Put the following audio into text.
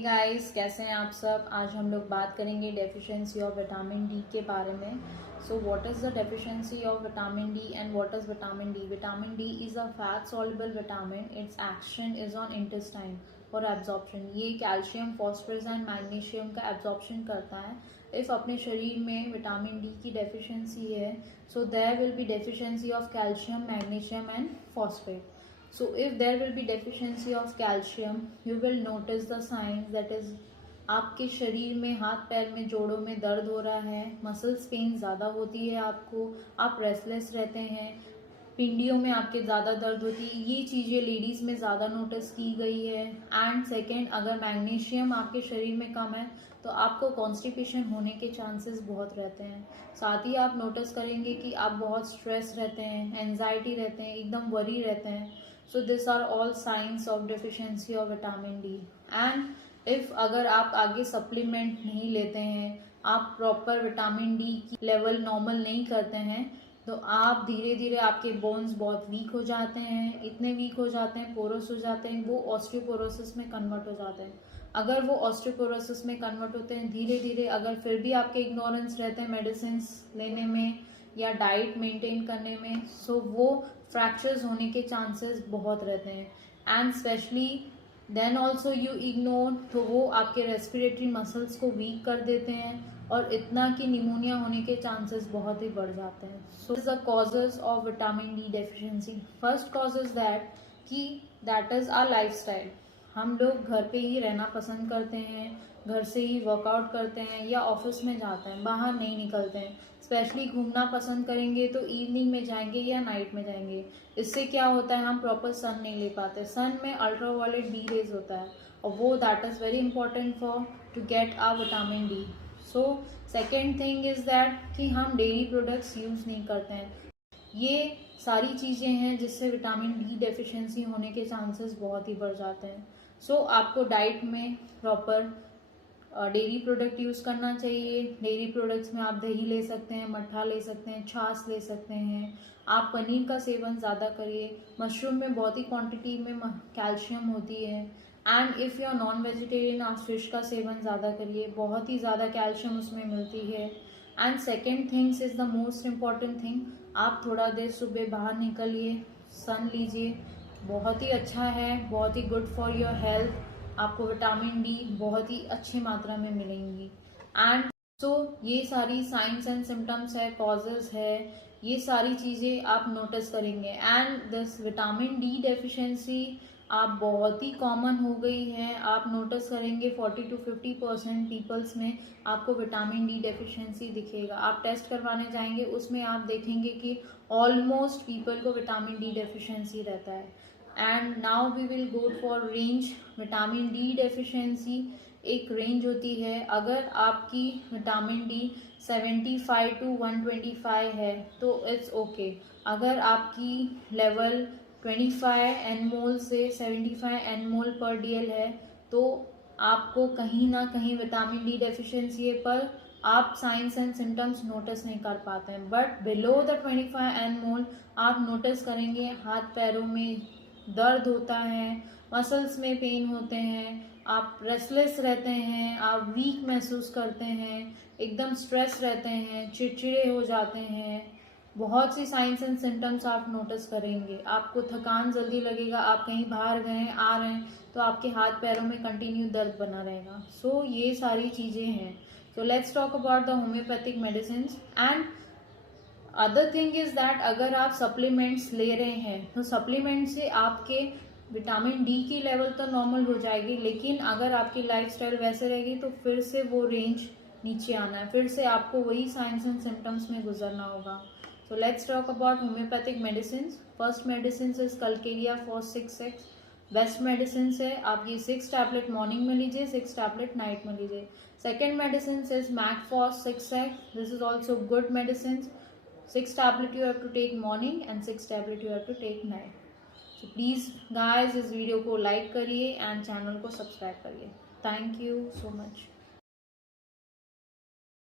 Guys, कैसे हैं आप सब। आज हम लोग बात करेंगे डेफिशिएंसी ऑफ विटामिन डी के बारे में। So what is the deficiency of vitamin D and what is vitamin D. Vitamin D is a fat soluble vitamin. It's action is on intestine for absorption. ये calcium, phosphorus and magnesium का absorption करता है। If अपने शरीर में vitamin D की deficiency है, so there will be deficiency of calcium, magnesium and phosphate. So if there will be deficiency of calcium, you will notice the signs, that is आपके शरीर में, हाथ पैर में, जोड़ों में दर्द हो रहा है, मसल्स पेन ज़्यादा होती है आपको, आप रेस्टलेस रहते हैं, पिंडियों में आपके ज़्यादा दर्द होती है। ये चीज़ें लेडीज़ में ज़्यादा नोटिस की गई है। एंड सेकेंड, अगर मैग्नीशियम आपके शरीर में कम है तो आपको कॉन्स्टिपेशन होने के चांसेस बहुत रहते हैं। साथ ही आप नोटिस करेंगे कि आप बहुत स्ट्रेस रहते हैं, एंजाइटी रहते हैं, एकदम वरी रहते हैं। So this are all science of deficiency of vitamin D. And if अगर आप आगे सप्लीमेंट नहीं लेते हैं, आप प्रॉपर विटामिन डी की लेवल नॉर्मल नहीं करते हैं, तो आप धीरे धीरे आपके बोन्स बहुत वीक हो जाते हैं, इतने वीक हो जाते हैं, पोरस हो जाते हैं, वो ऑस्टियोपोरोसिस में कन्वर्ट हो जाते हैं। अगर वो ऑस्टियोपोरोसिस में कन्वर्ट होते हैं धीरे धीरे, अगर फिर भी आपके इग्नोरेंस रहते हैं मेडिसिन लेने में या डाइट मेंटेन करने में, सो वो फ्रैक्चर्स होने के चांसेस बहुत रहते हैं। And specially then also you ignore, तो वो आपके रेस्पिरेटरी मसल्स को वीक कर देते हैं और इतना कि निमोनिया होने के चांसेस बहुत ही बढ़ जाते हैं. So is the causes of vitamin D deficiency. First cause is that is our lifestyle. हम लोग घर पे ही रहना पसंद करते हैं, घर से ही वर्कआउट करते हैं या ऑफिस में जाते हैं, बाहर नहीं निकलते हैं. स्पेशली घूमना पसंद करेंगे तो इवनिंग में जाएंगे या नाइट में जाएंगे. इससे क्या होता है, हम प्रॉपर सन नहीं ले पाते. सन में अल्ट्रावायलेट डी रेज होता है और वो that is very important for to get our vitamin D. So second thing is that कि हम डेयरी प्रोडक्ट्स यूज़ नहीं करते हैं. ये सारी चीज़ें हैं जिससे विटामिन डी डेफिशिएंसी होने के चांसेस बहुत ही बढ़ जाते हैं. सो आपको डाइट में प्रॉपर डेयरी प्रोडक्ट यूज़ करना चाहिए. डेयरी प्रोडक्ट्स में आप दही ले सकते हैं, मट्ठा ले सकते हैं, छाछ ले सकते हैं. आप पनीर का सेवन ज़्यादा करिए. मशरूम में बहुत ही क्वांटिटी में कैल्शियम होती है. And if you are non vegetarian, आप फिश का सेवन ज़्यादा करिए, बहुत ही ज़्यादा कैल्शियम उसमें मिलती है. And second things is the most important thing, आप थोड़ा देर सुबह बाहर निकलिए, सन लीजिए. बहुत ही अच्छा है, बहुत ही गुड फॉर योर हेल्थ. आपको विटामिन डी बहुत ही अच्छी मात्रा में मिलेंगी. एंड सो ये सारी साइंस एंड सिम्टम्स है, कॉजेज है, ये सारी चीज़ें आप नोटिस करेंगे. And this vitamin D deficiency आप बहुत ही कॉमन हो गई है. आप नोटिस करेंगे 40 to 50% पीपल्स में आपको विटामिन डी डेफिशिएंसी दिखेगा. आप टेस्ट करवाने जाएंगे, उसमें आप देखेंगे कि ऑलमोस्ट पीपल को विटामिन डी डेफिशिएंसी रहता है. And now we will go for range. Vitamin D deficiency एक रेंज होती है. अगर आपकी विटामिन डी 75 to 125 है तो इट्स ओके. अगर आपकी लेवल 25 nmol से 75 nmol पर DL है तो आपको कहीं ना कहीं विटामिन डी डेफिशिएंसी है, पर आप साइंस एंड सिम्टम्स नोटिस नहीं कर पाते हैं. बट बिलो द 25 nmol आप नोटिस करेंगे हाथ पैरों में दर्द होता है, मसल्स में पेन होते हैं, आप रेस्टलेस रहते हैं, आप वीक महसूस करते हैं, एकदम स्ट्रेस रहते हैं, चिड़चिड़े हो जाते हैं. बहुत सी साइंस एंड सिम्टम्स आप नोटिस करेंगे. आपको थकान जल्दी लगेगा, आप कहीं बाहर गए आ रहे हैं तो आपके हाथ पैरों में कंटिन्यू दर्द बना रहेगा. सो ये सारी चीज़ें हैं. So let's talk about the homeopathic medicine. And other thing is that अगर आप सप्लीमेंट्स ले रहे हैं तो सप्लीमेंट से आपके विटामिन डी की लेवल तो नॉर्मल हो जाएगी, लेकिन अगर आपकी लाइफस्टाइल वैसे रहेगी तो फिर से वो रेंज नीचे आना है, फिर से आपको वही साइंस एंड सिम्टम्स में गुजरना होगा. So let's talk about homeopathic medicine. First medicine is Calcarea for 6 best medicine है. आप ये 6 टैबलेट मॉर्निंग में लीजिए, 6 टैबलेट नाइट में लीजिए. Second medicine is mag phos 6. This is also good medicine. 6 tablet you have to take morning and 6 tablet you have to take night. So please guys इस video को like करिए and channel को subscribe करिए. Thank you so much.